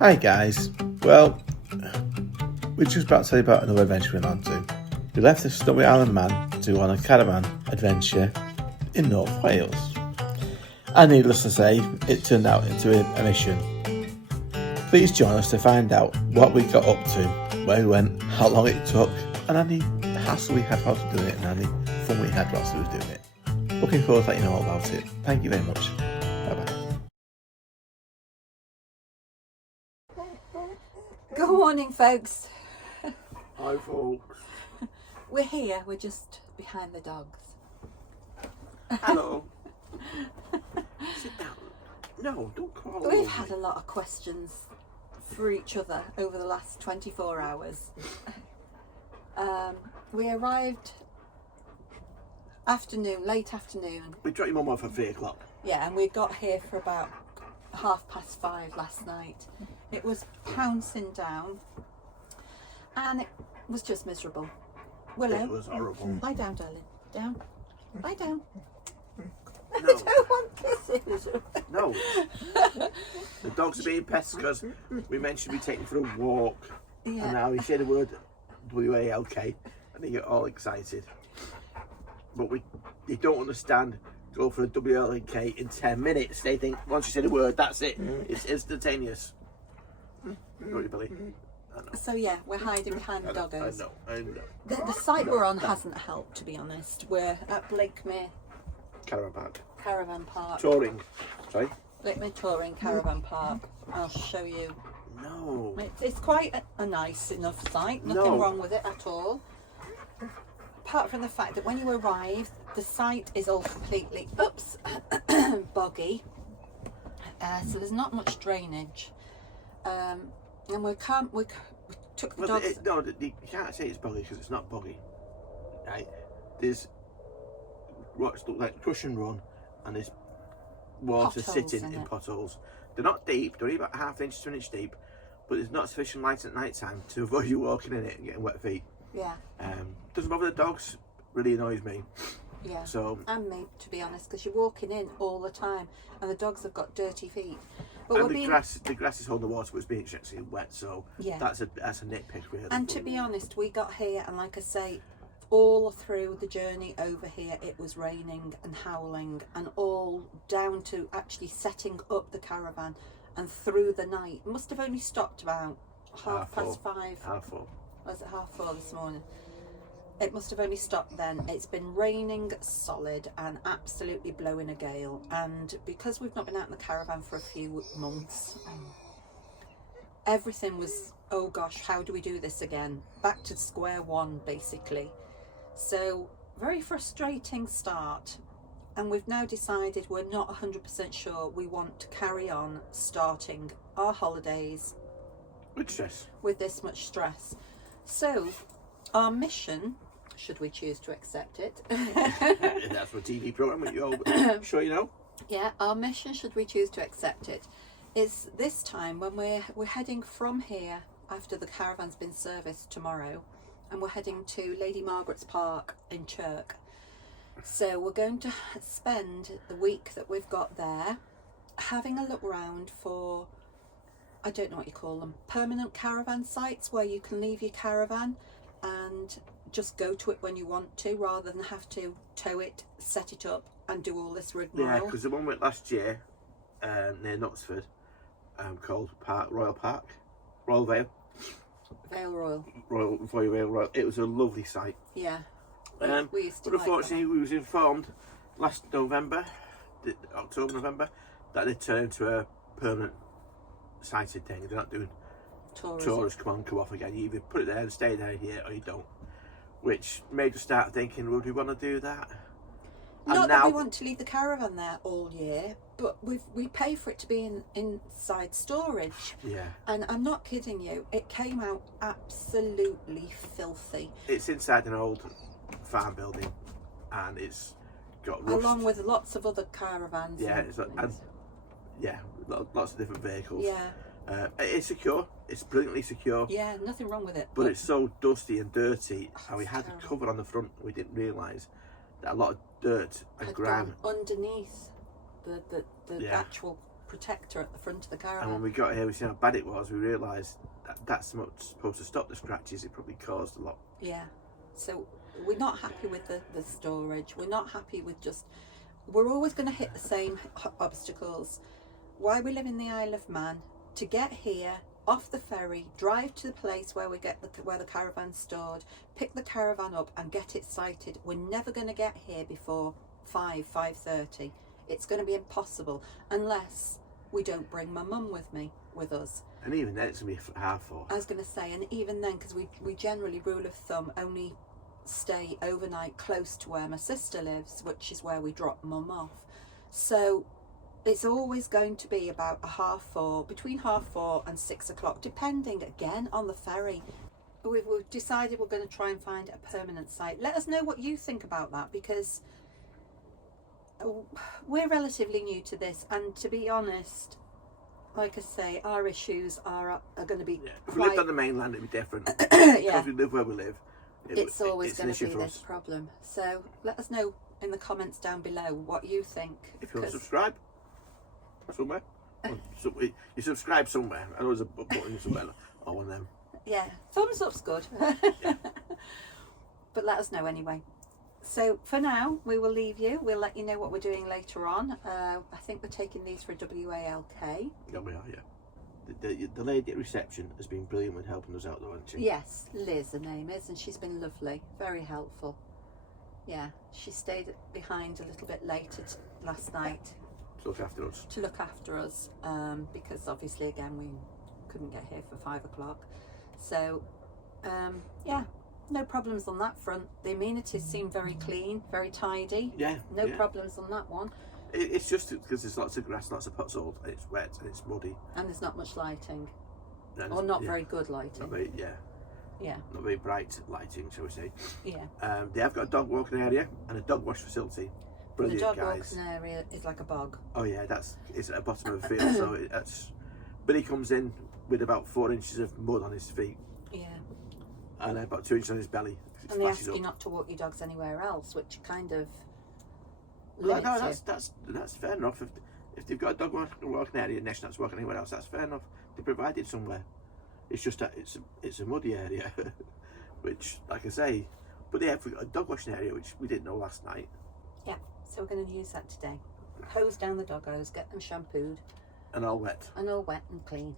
Hi guys, well, we're just about to tell you about another adventure we're on to. We left the Snowy Island man to go on a caravan adventure in North Wales. And needless to say, it turned out into a mission. Please join us to find out what we got up to, where we went, how long it took, and any hassle we had whilst doing it, and any fun we had whilst we was doing it. Looking forward to letting you know all about it. Thank you very much. Bye-bye. Good morning, folks. Hi folks. We're here, we're just behind the dogs. Hello. Sit down. No, don't crawl over We've me. had a lot of questions for each other over the last 24 hours. We arrived late afternoon. We dropped your mum off at 3 o'clock. Yeah, and we got here for about 5:30 last night. It was pouncing down and it was just miserable. Willow, It was horrible. lie down, darling. Down. Lie down. I No. don't want kisses. No. The dogs are being pests because we mentioned we take them for a walk. Yeah. And now we say the word W-A-L-K and they get all excited. But they don't understand go for a W-L-K in 10 minutes. They think once you say the word, that's it. It's instantaneous. Don't you believe? I know. So yeah, we're hiding behind the doggos. I know. The site we're on hasn't helped, to be honest. We're at Blakemere Caravan park. Caravan Park. Touring. Sorry? Blakemere Touring Caravan Park. I'll show you. No. It's quite a nice enough site. Nothing No. wrong with it at all. Apart from the fact that when you arrive, the site is all completely, boggy. So there's not much drainage. And we took the dogs. You can't say it's boggy because it's not boggy. Right? There's what's look like crush and run, and there's water Potholes sitting in it. potholes. They're not deep. They're only about ½ inch to an inch deep, but there's not sufficient light at night time to avoid you walking in it and getting wet feet. Yeah. Doesn't bother the dogs. Really annoys me. Yeah. So and me, to be honest, because you're walking in all the time, and the dogs have got dirty feet. But and we're the grass is holding the water, but it's being actually wet. So Yeah. that's a nitpick really. And to be honest, we got here, and like I say, all through the journey over here, it was raining and howling, and all down to actually setting up the caravan, and through the night. It must have only stopped about half past 5. 4:30. Was it 4:30 this morning? It must have only stopped then. It's been raining solid and absolutely blowing a gale. And because we've not been out in the caravan for a few months, everything was, oh gosh, how do we do this again? Back to square one, basically. So, very frustrating start. And we've now decided we're not 100% sure we want to carry on starting our holidays with this much stress. So, our mission, should we choose to accept it, That's a TV program, I'm sure you know. Yeah, our mission, should we choose to accept it, is this time when we're heading from here after the caravan's been serviced tomorrow, and we're heading to Lady Margaret's Park in Chirk. So we're going to spend the week that we've got there having a look round for, I don't know what you call them, permanent caravan sites where you can leave your caravan and just go to it when you want to, rather than have to tow it, set it up and do all this rigmarole. Yeah, because the one went last year near Knutsford, called Royal Vale. Royal. It was a lovely site. Yeah. We used to but like unfortunately, we was informed last October, November, that they turned into a permanent sited thing. They're not doing tourists come off again. You either put it there and stay there here, or you don't. Which made us start thinking, would we want to do that? Not that we want to leave the caravan there all year, but we pay for it to be inside storage. Yeah. And I'm not kidding you, it came out absolutely filthy. It's inside an old farm building, and it's got rust. Along with lots of other caravans. Yeah, lots of different vehicles. Yeah. It's secure. It's brilliantly secure. Yeah, nothing wrong with it. But it's so dusty and dirty, and we had a cover on the front. We didn't realise that a lot of dirt and grime underneath the actual protector at the front of the And caravan. when we got here, we seen how bad it was. We realised that's not supposed to stop the scratches. It probably caused a lot. Yeah. So we're not happy with the storage. We're not happy with just... We're always going to hit the same obstacles. Why we live in the Isle of Man, to get here, off the ferry, drive to the place where where the caravan's stored, pick the caravan up and get it sighted. We're never going to get here before 5:30. It's going to be impossible unless we don't bring my mum with us. And even then, it's going to be 4:30. I was going to say, and even then, because we generally, rule of thumb, only stay overnight close to where my sister lives, which is where we drop mum off. So it's always going to be about between 4:30 and 6 o'clock, depending again on the ferry. We've decided we're going to try and find a permanent site. Let us know what you think about that, because we're relatively new to this, and to be honest, like I say, our issues are going to be If we lived on the mainland, it'd be different. Yeah. Because we live where we live. It's always going an to issue be for this us. problem. So let us know in the comments down below what you think. If you want to 'cause- subscribe somewhere, you subscribe somewhere. I know there's a button somewhere or one of them. yeah, thumbs up's good. But let us know anyway. So for now, we will leave you. We'll let you know what we're doing later on. I think we're taking these for WALK. Yeah, we are, yeah. The lady at reception has been brilliant with helping us out though, hasn't she? Yes, Liz, her name is, and she's been lovely, very helpful. Yeah, she stayed behind a little bit later last night To look after us. Because obviously, again, we couldn't get here for 5 o'clock. So, yeah, no problems on that front. The amenities seem very clean, very tidy. Yeah. No yeah. problems on that one. It's just because there's lots of grass, lots of potholes, and it's wet and it's muddy. And there's not much lighting. And Or not yeah, very good lighting. Not very, yeah. Yeah, Not very bright lighting, shall we say. yeah. They have got a dog walking area and a dog wash facility. Brilliant, The dog guys. walking area is like a bog. Oh yeah, it's at the bottom of the field, so that's... Billy comes in with about 4 inches of mud on his feet Yeah. and about 2 inches on his belly. It And they splashes ask you up. not to walk your dogs anywhere else, which kind of Well, no, limits you. that's fair enough. If they've got a dog walking area and they're not walking anywhere else, that's fair enough. They provided somewhere. It's just that it's a muddy area, which, like I say, but yeah, we've got a dog washing area, which we didn't know last night. Yeah, so we're going to use that today. Hose down the doggos, get them shampooed, And all wet. and all wet and clean.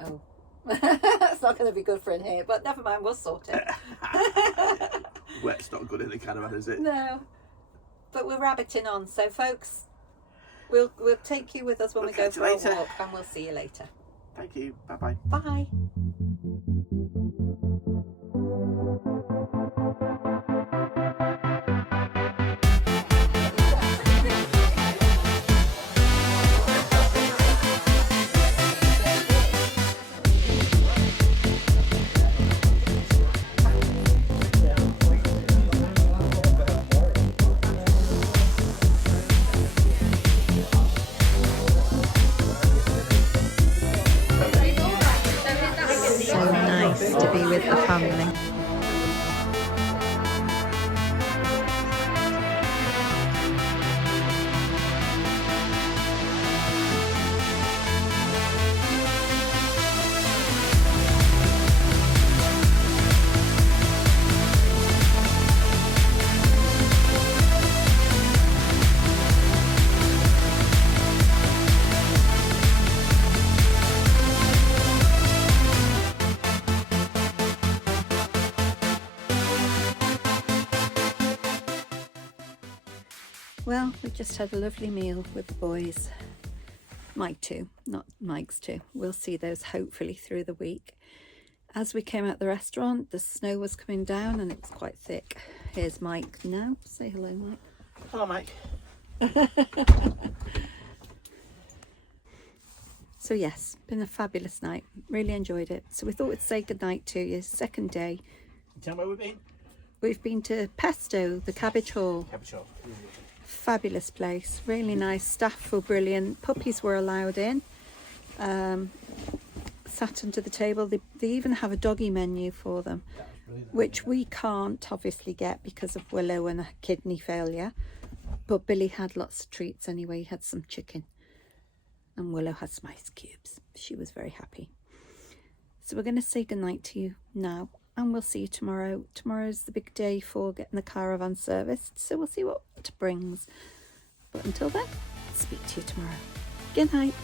Oh, it's not going to be good for in here, but never mind, we'll sort it. Wet's not good in the caravan, is it? No, but we're rabbiting on. So, folks, we'll take you with us when We'll we go catch you for a later. walk, and we'll see you later. Thank you. Bye-bye. Bye. So nice to be with the family. Well, we just had a lovely meal with the boys. Mike too, not Mike's too. We'll see those hopefully through the week. As we came out the restaurant, the snow was coming down and it's quite thick. Here's Mike now. Say hello, Mike. Hello, Mike. So yes, been a fabulous night. Really enjoyed it. So we thought we'd say goodnight to you. Second day. Tell me where we've been. We've been to Pesto, the Cabbage Hall. Cabbage Hall. Fabulous place, really nice. Staff were brilliant. Puppies were allowed in. Sat under the table. They even have a doggy menu for them, which we can't obviously get because of Willow and a kidney failure. But Billy had lots of treats anyway. He had some chicken. And Willow had some ice cubes. She was very happy. So we're going to say goodnight to you now. And we'll see you tomorrow. Tomorrow's the big day for getting the caravan serviced. So we'll see what it brings. But until then, speak to you tomorrow. Good night.